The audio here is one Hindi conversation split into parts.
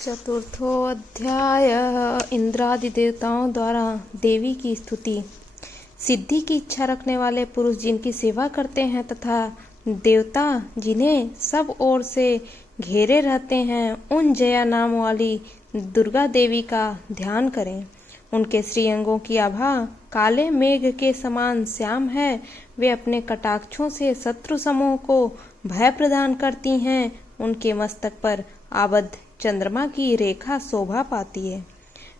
चतुर्थोऽध्याय इंद्रादि देवताओं द्वारा देवी की स्तुति। सिद्धि की इच्छा रखने वाले पुरुष जिनकी सेवा करते हैं तथा देवता जिन्हें सब ओर से घेरे रहते हैं, उन जया नाम वाली दुर्गा देवी का ध्यान करें। उनके श्रीअंगों की आभा काले मेघ के समान श्याम है। वे अपने कटाक्षों से शत्रु समूह को भय प्रदान करती हैं। उनके मस्तक पर आबद्ध चंद्रमा की रेखा शोभा पाती है।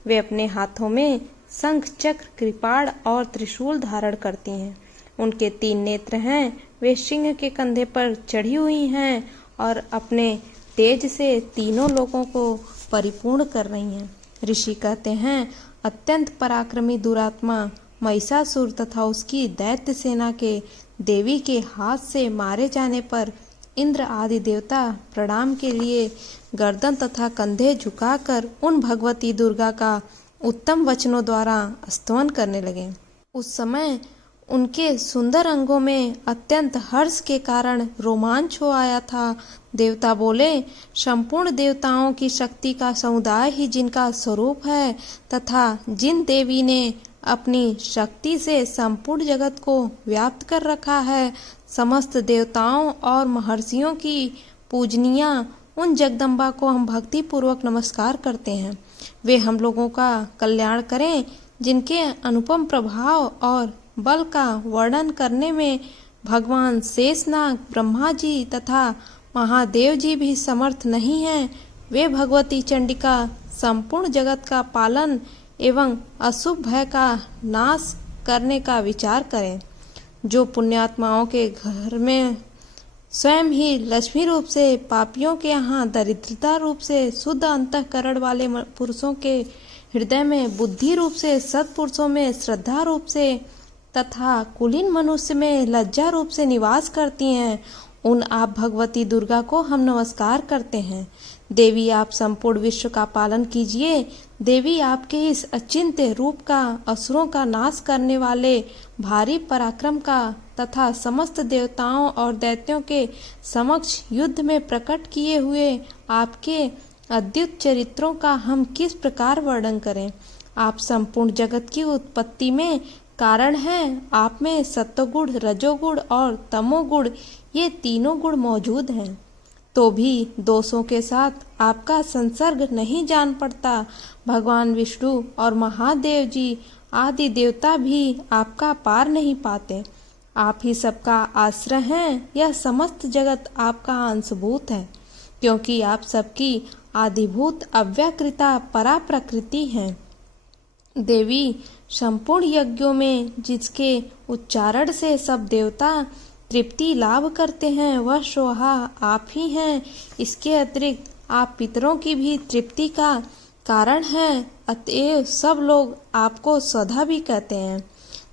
वे अपने हाथों में शंख, चक्र, कृपाण और त्रिशूल धारण करती हैं। उनके 3 नेत्र हैं। वे सिंह के कंधे पर चढ़ी हुई हैं और अपने तेज से तीनों लोगों को परिपूर्ण कर रही हैं। ऋषि कहते हैं, अत्यंत पराक्रमी दुरात्मा महिषासुर तथा उसकी दैत्य सेना के देवी के हाथ से मारे जाने पर इंद्र आदि देवता प्रणाम के लिए गर्दन तथा कंधे झुकाकर उन भगवती दुर्गा का उत्तम वचनों द्वारा स्तवन करने लगे। उस समय उनके सुंदर अंगों में अत्यंत हर्ष के कारण रोमांच हो आया था। देवता बोले, संपूर्ण देवताओं की शक्ति का समुदाय ही जिनका स्वरूप है तथा जिन देवी ने अपनी शक्ति से संपूर्ण जगत को व्याप्त कर रखा है, समस्त देवताओं और महर्षियों की पूजनीया उन जगदम्बा को हम भक्ति पूर्वक नमस्कार करते हैं। वे हम लोगों का कल्याण करें। जिनके अनुपम प्रभाव और बल का वर्णन करने में भगवान शेषनाग, ब्रह्मा जी तथा महादेव जी भी समर्थ नहीं हैं, वे भगवती चंडिका संपूर्ण जगत का पालन एवं अशुभ भय का नाश करने का विचार करें। जो पुण्यात्माओं के घर में स्वयं ही लक्ष्मी रूप से, पापियों के यहाँ दरिद्रता रूप से, शुद्ध अंतःकरण वाले पुरुषों के हृदय में बुद्धि रूप से, सत्पुरुषों में श्रद्धा रूप से तथा कुलीन मनुष्य में लज्जा रूप से निवास करती हैं, उन आप भगवती दुर्गा को हम नमस्कार करते हैं। देवी, आप संपूर्ण विश्व का पालन कीजिए। देवी, आपके इस अचिंत्य रूप का, असुरों का नाश करने वाले भारी पराक्रम का तथा समस्त देवताओं और दैत्यों के समक्ष युद्ध में प्रकट किए हुए आपके अद्भुत चरित्रों का हम किस प्रकार वर्णन करें। आप संपूर्ण जगत की उत्पत्ति में कारण हैं। आप में सत्वगुण, रजोगुण और तमोगुण, ये तीनों गुण मौजूद हैं, तो भी दोषों के साथ आपका संसर्ग नहीं जान पड़ता। भगवान विष्णु और महादेव जी आदि देवता भी आपका पार नहीं पाते। आप ही सबका आश्रय हैं। यह समस्त जगत आपका अंशभूत है, क्योंकि आप सबकी आदिभूत अव्यकृता परा प्रकृति हैं। देवी, संपूर्ण यज्ञों में जिसके उच्चारण से सब देवता तृप्ति लाभ करते हैं, वह सोहा आप ही हैं। इसके अतिरिक्त आप पितरों की भी तृप्ति का कारण हैं, अतएव सब लोग आपको स्वधा भी कहते हैं।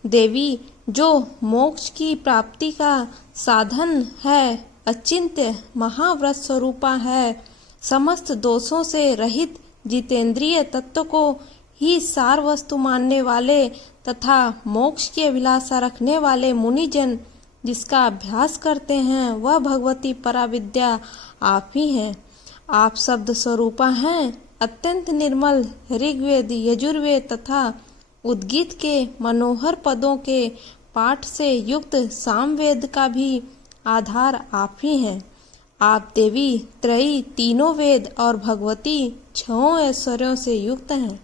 देवी, जो मोक्ष की प्राप्ति का साधन है, अचिंत्य महाव्रत स्वरूपा है, समस्त दोषों से रहित जितेंद्रिय तत्व को ही सार वस्तु मानने वाले तथा मोक्ष की अभिलाषा रखने वाले मुनिजन जिसका अभ्यास करते हैं, वह भगवती पराविद्या आप ही हैं। आप शब्द स्वरूपा हैं। अत्यंत निर्मल ऋग्वेद, यजुर्वेद तथा उद्गीत के मनोहर पदों के पाठ से युक्त सामवेद का भी आधार आप ही हैं। आप देवी त्रयी, तीनों वेद और भगवती 6 ऐश्वर्यों से युक्त हैं।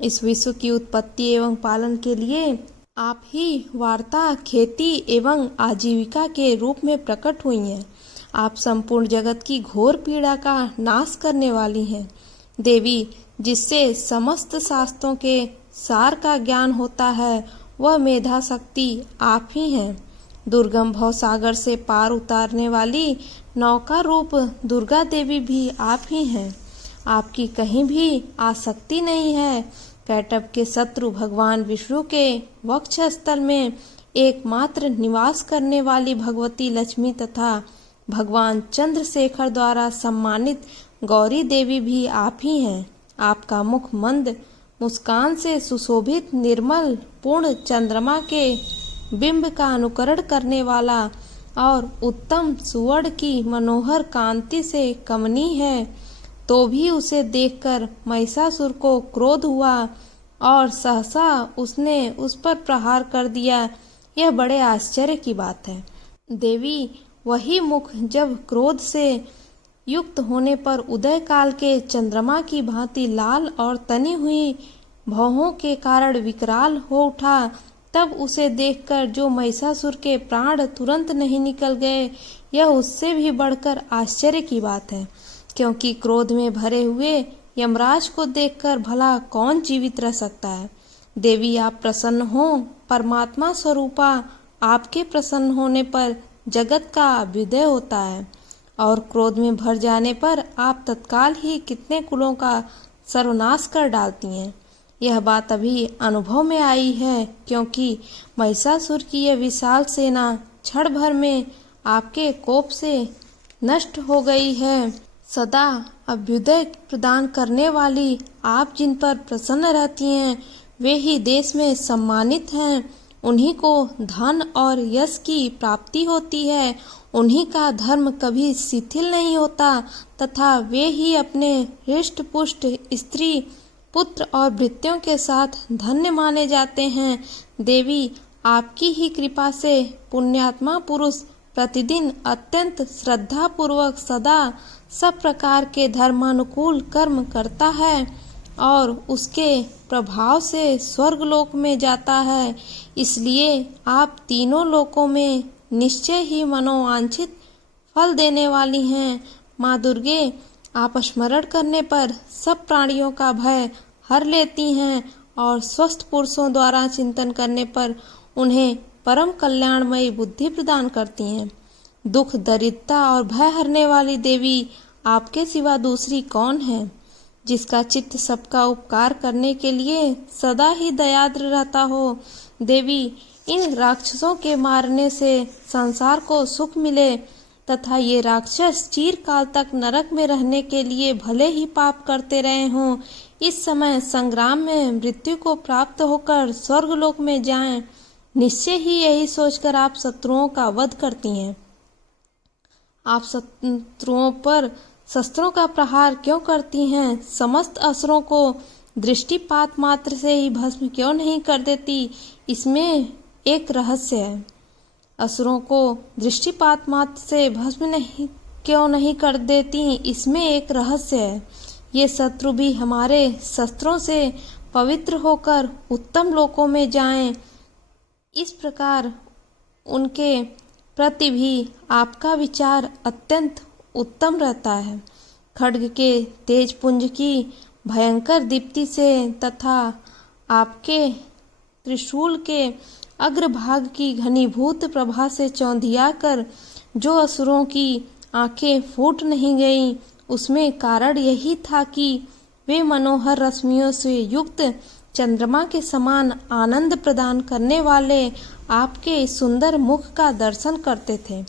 इस विश्व की उत्पत्ति एवं पालन के लिए आप ही वार्ता, खेती एवं आजीविका के रूप में प्रकट हुई हैं। आप संपूर्ण जगत की घोर पीड़ा का नाश करने वाली हैं। देवी, जिससे समस्त शास्त्रों के सार का ज्ञान होता है, वह मेधा शक्ति आप ही हैं। दुर्गम भव सागर से पार उतारने वाली नौका रूप दुर्गा देवी भी आप ही हैं। आपकी कहीं भी आसक्ति नहीं है। कैटभ के शत्रु भगवान विष्णु के वक्षस्थल में एकमात्र निवास करने वाली भगवती लक्ष्मी तथा भगवान चंद्रशेखर द्वारा सम्मानित गौरी देवी भी आप ही हैं। आपका मुख मंद मुस्कान से सुशोभित निर्मल पूर्ण चंद्रमा के बिंब का अनुकरण करने वाला और उत्तम सुवर्ण की मनोहर कांति से कमनीय है। तो भी उसे देखकर महिषासुर को क्रोध हुआ और सहसा उसने उस पर प्रहार कर दिया। यह बड़े आश्चर्य की बात है। देवी वही मुख जब क्रोध से युक्त होने पर उदय काल के चंद्रमा की भांति लाल और तनी हुई भौहों के कारण विकराल हो उठा, तब उसे देखकर जो महिषासुर के प्राण तुरंत नहीं निकल गए, यह उससे भी बढ़कर आश्चर्य की बात है। क्योंकि क्रोध में भरे हुए यमराज को देखकर भला कौन जीवित रह सकता है। देवी आप प्रसन्न हो, परमात्मा स्वरूपा आपके प्रसन्न होने पर जगत का अभ्युदय होता है और क्रोध में भर जाने पर आप तत्काल ही कितने कुलों का सर्वनाश कर डालती हैं। यह बात अभी अनुभव में आई है, क्योंकि महिषासुर की यह विशाल सेना क्षण भर में आपके कोप से नष्ट हो गई है। सदा अभ्युदय प्रदान करने वाली आप जिन पर प्रसन्न रहती हैं, वे ही देश में सम्मानित हैं। उन्हीं को धन और यश की प्राप्ति होती है। उन्हीं का धर्म कभी शिथिल नहीं होता तथा वे ही अपने हृष्ट पुष्ट स्त्री पुत्र और भृत्यों के साथ धन्य माने जाते हैं। देवी आपकी ही कृपा से पुण्यात्मा पुरुष प्रतिदिन अत्यंत श्रद्धा पूर्वक सदा सब प्रकार के धर्मानुकूल कर्म करता है और उसके प्रभाव से स्वर्गलोक में जाता है। इसलिए आप तीनों लोकों में निश्चय ही मनोवांछित फल देने वाली हैं। माँ दुर्गे आप स्मरण करने पर सब प्राणियों का भय हर लेती हैं और स्वस्थ पुरुषों द्वारा चिंतन करने पर उन्हें परम कल्याणमयी बुद्धि प्रदान करती हैं। दुख दरिद्रता और भय हरने वाली देवी आपके सिवा दूसरी कौन है, जिसका चित्त सबका उपकार करने के लिए सदा ही दयाद्र रहता हो। देवी इन राक्षसों के मारने से संसार को सुख मिले तथा ये राक्षस चिरकाल तक नरक में रहने के लिए भले ही पाप करते रहे हों, इस समय संग्राम में मृत्यु को प्राप्त होकर स्वर्गलोक में जाएं। निश्चय ही यही सोचकर आप शत्रुओं का वध करती हैं। आप शत्रुओं पर शस्त्रों का प्रहार क्यों करती हैं? समस्त असुरों को दृष्टिपात मात्र से ही भस्म क्यों नहीं कर देती? इसमें एक रहस्य है। असुरों को दृष्टिपात मात्र से भस्म क्यों नहीं कर देती? इसमें एक रहस्य है। ये शत्रु भी हमारे शस्त्रों से पवित्र होकर उत्तम लोकों में जाएं। इस प्रकार उनके प्रति भी आपका विचार अत्यंत उत्तम रहता है। खड्ग के तेज पुंज की भयंकर दीप्ति से तथा आपके त्रिशूल के अग्रभाग की घनीभूत प्रभा से चौंधिया कर जो असुरों की आंखें फूट नहीं गईं, उसमें कारण यही था कि वे मनोहर रश्मियों से युक्त चंद्रमा के समान आनंद प्रदान करने वाले आपके सुंदर मुख का दर्शन करते थे।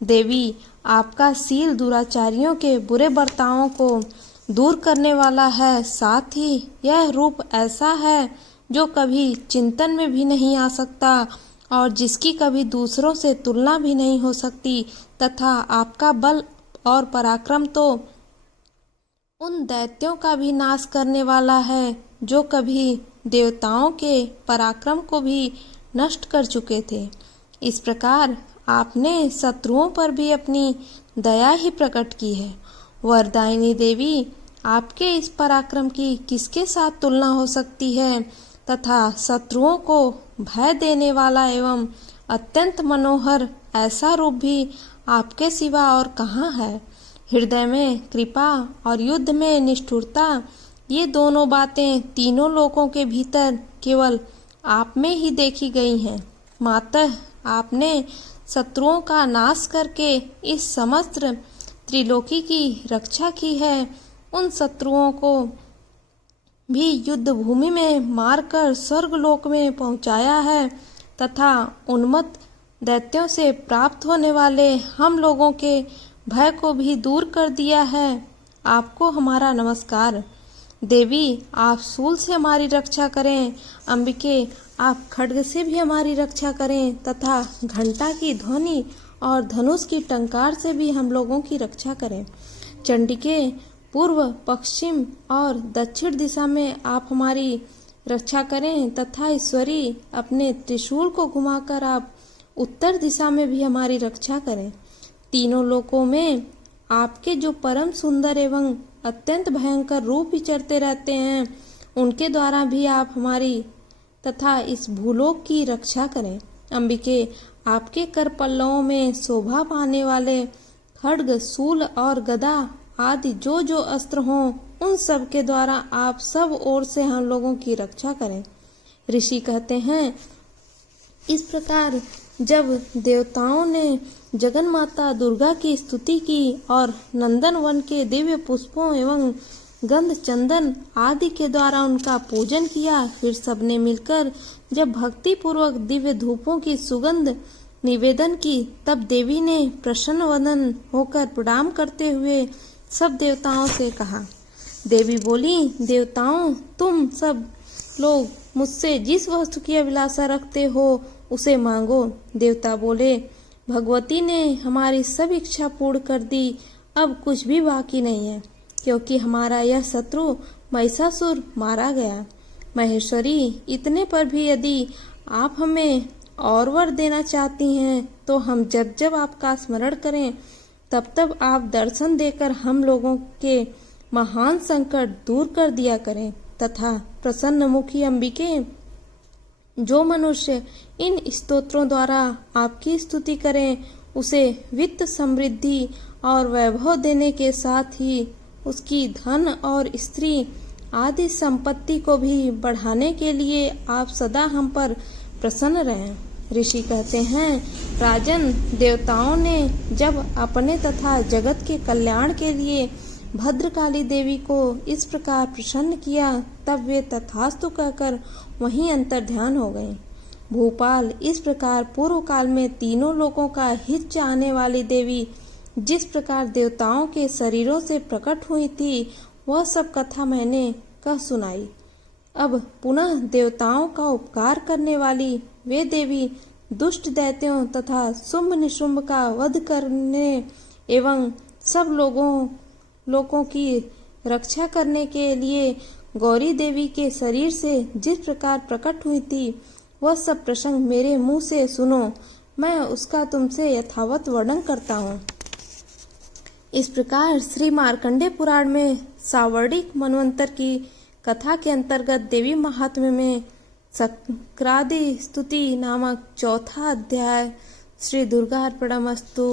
देवी आपका शील दुराचारियों के बुरे बर्तावों को दूर करने वाला है। साथ ही यह रूप ऐसा है जो कभी चिंतन में भी नहीं आ सकता और जिसकी कभी दूसरों से तुलना भी नहीं हो सकती, तथा आपका बल और पराक्रम तो उन दैत्यों का भी नाश करने वाला है जो कभी देवताओं के पराक्रम को भी नष्ट कर चुके थे। इस प्रकार आपने शत्रुओं पर भी अपनी दया ही प्रकट की है। वरदायिनी देवी, आपके इस पराक्रम की किसके साथ तुलना हो सकती है तथा शत्रुओं को भय देने वाला एवं अत्यंत मनोहर ऐसा रूप भी आपके सिवा और कहाँ है। हृदय में कृपा और युद्ध में निष्ठुरता, ये दोनों बातें तीनों लोकों के भीतर केवल आप में ही देखी गई हैं। मातः आपने शत्रुओं का नाश करके इस समस्त त्रिलोकी की रक्षा की है। उन शत्रुओं को भी युद्ध भूमि में मारकर स्वर्गलोक में पहुंचाया है तथा उन्मत्त दैत्यों से प्राप्त होने वाले हम लोगों के भय को भी दूर कर दिया है। आपको हमारा नमस्कार। देवी, आप शूल से हमारी रक्षा करें। अंबिके, आप खड्ग से भी हमारी रक्षा करें तथा घंटा की ध्वनि और धनुष की टंकार से भी हम लोगों की रक्षा करें। चंडिके, पूर्व, पश्चिम और दक्षिण दिशा में आप हमारी रक्षा करें तथा ईश्वरी अपने त्रिशूल को घुमाकर आप उत्तर दिशा में भी हमारी रक्षा करें। तीनों लोकों में आपके जो परम सुंदर एवं अत्यंत भयंकर रूप विचरते रहते हैं, उनके द्वारा भी आप हमारी तथा इस भूलोक की रक्षा करें। अंबिके, आपके कर पल्लवों में शोभा पाने वाले खड्ग, शूल और गदा आदि जो जो अस्त्र हों, उन सब के द्वारा आप सब ओर से हम लोगों की रक्षा करें। ऋषि कहते हैं, इस प्रकार जब देवताओं ने जगन माता दुर्गा की स्तुति की और नंदन वन के दिव्य पुष्पों एवं गंध, चंदन आदि के द्वारा उनका पूजन किया, फिर सबने मिलकर जब भक्ति पूर्वक दिव्य धूपों की सुगंध निवेदन की, तब देवी ने प्रसन्न वदन होकर प्रणाम करते हुए सब देवताओं से कहा। देवी बोली, देवताओं, तुम सब लोग मुझसे जिस वस्तु की अभिलाषा रखते हो उसे मांगो। देवता बोले, भगवती ने हमारी सब इच्छा पूर्ण कर दी, अब कुछ भी बाकी नहीं है, क्योंकि हमारा यह शत्रु महिषासुर मारा गया। महेश्वरी, इतने पर भी यदि आप हमें और वर देना चाहती हैं, तो हम जब जब आपका स्मरण करें, तब तब आप दर्शन देकर हम लोगों के महान संकट दूर कर दिया करें तथा प्रसन्न मुखी अंबिके, जो मनुष्य इन स्तोत्रों द्वारा आपकी स्तुति करें, उसे वित्त, समृद्धि और वैभव देने के साथ ही उसकी धन और स्त्री आदि संपत्ति को भी बढ़ाने के लिए आप सदा हम पर प्रसन्न रहें। ऋषि कहते हैं, राजन, देवताओं ने जब अपने तथा जगत के कल्याण के लिए भद्रकाली देवी को इस प्रकार प्रसन्न किया, तब वे तथास्तु कहकर वहीं अंतर्ध्यान हो गए। भूपाल, इस प्रकार पूर्व काल में तीनों लोकों का हित चाहने वाली देवी जिस प्रकार देवताओं के शरीरों से प्रकट हुई थी, वह सब कथा मैंने कह सुनाई। अब पुनः देवताओं का उपकार करने वाली वे देवी दुष्ट दैत्यों तथा शुंभ निशुंभ का वध करने एवं सब लोगों की रक्षा करने के लिए गौरी देवी के शरीर से जिस प्रकार प्रकट हुई थी, वह सब प्रसंग मेरे मुंह से सुनो, मैं उसका तुमसे यथावत वर्णन करता हूँ। इस प्रकार श्री मार्कंडेय पुराण में सावर्णिक मनवंतर की कथा के अंतर्गत देवी महात्म्य में शक्रादि स्तुति नामक चौथा अध्याय श्री दुर्गा अर्पणमस्तु।